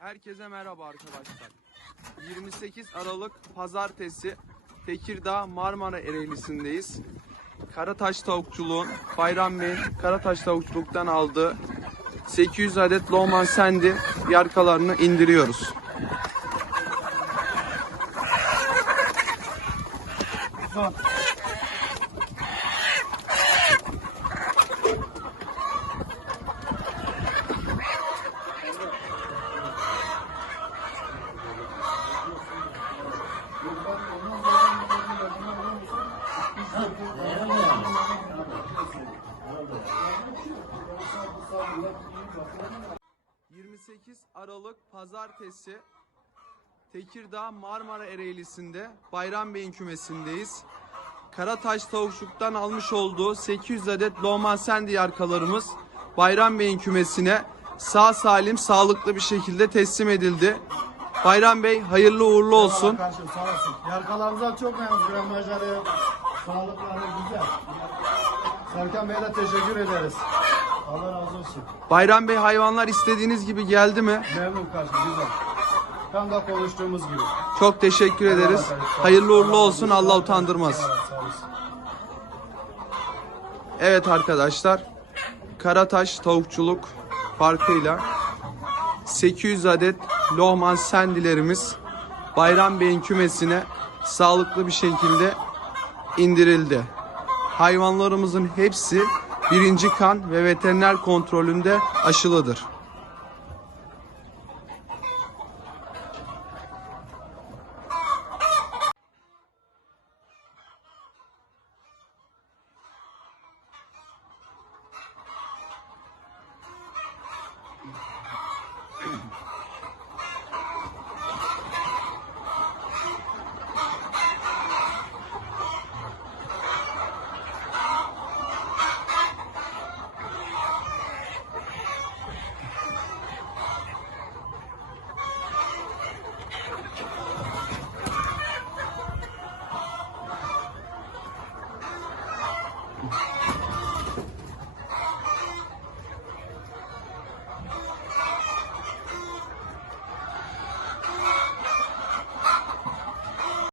Herkese merhaba arkadaşlar. 28 Aralık Pazartesi Tekirdağ Marmara Ereğlisi'ndeyiz. Karataş Tavukçuluğun Bayram Bey'in Karataş Tavukçuluk'tan aldığı 800 adet Lohman Sendi yarkalarını indiriyoruz. ...28 Aralık Pazartesi... ...Tekirdağ Marmara Ereğlisi'nde... ...Bayram Bey'in kümesindeyiz. Karataş Tavukçuk'tan almış olduğu 800 adet Lohman Sendi yarkalarımız... ...Bayram Bey'in kümesine... ...sağ salim, sağlıklı bir şekilde teslim edildi. Bayram Bey hayırlı uğurlu olsun. Kardeşim sağ olasın. Yarkalarımızdan çok memnunuz. Gramajları, sağlıkları güzel. Serkan Bey'e de teşekkür ederiz. Allah razı olsun. Bayram Bey hayvanlar istediğiniz gibi geldi mi? Memnun kardeşim güzel. Tam da konuştuğumuz gibi. Çok teşekkür ederiz. Hayırlı uğurlu olsun. Allah utandırmaz. Evet, sağ olasın. Evet arkadaşlar. Karataş Tavukçuluk farkıyla 800 adet Lohman sendilerimiz Bayram Bey'in kümesine sağlıklı bir şekilde indirildi. Hayvanlarımızın hepsi birinci kan ve veteriner kontrolünde aşılıdır.